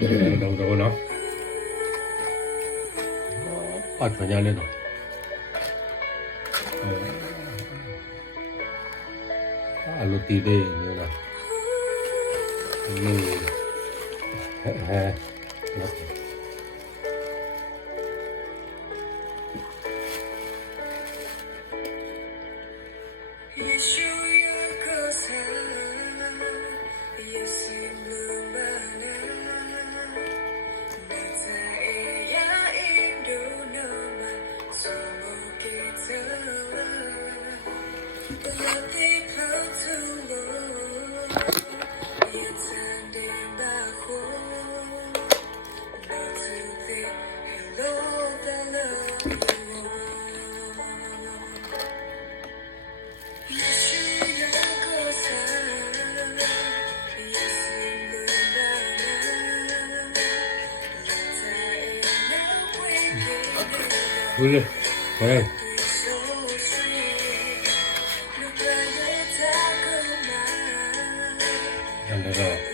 đâu nó bắt vào nhà lên rồi alo tì đây như là như hè vui lên vào đây ăn được rồi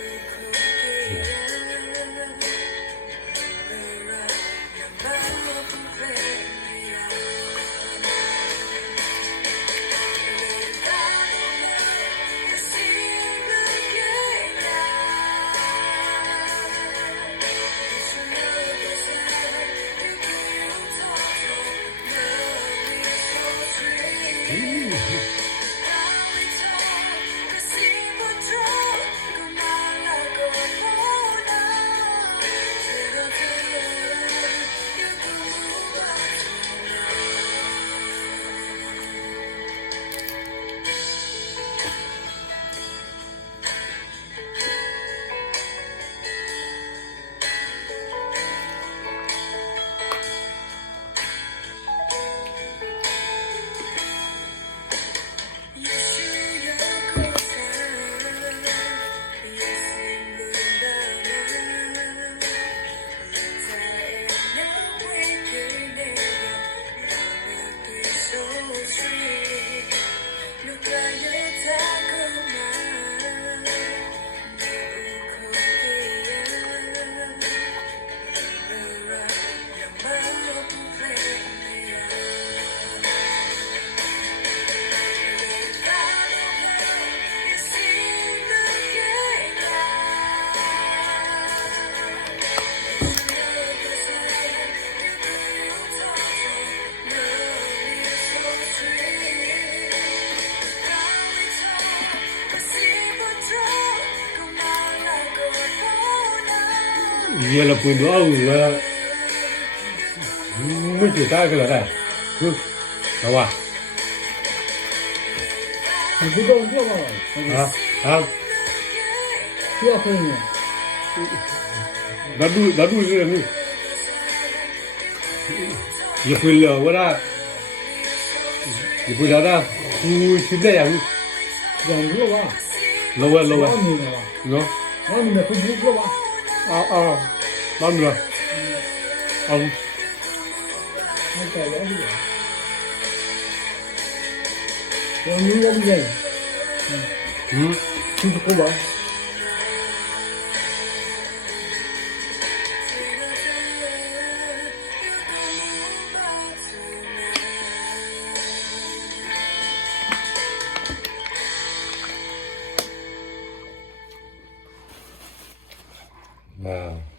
giờ là quên đó mới chỉ ta cái là này đâu à cái đâu chưa mà chưa không đã đuôi rồi nè giờ quên lờ quá ra giờ quên ra tôi xin đây à rồi lâu à lâu à nó mình phải giúp lâu à bao nhiêu ông không phải là gì rồi như ông gì không có bảo wow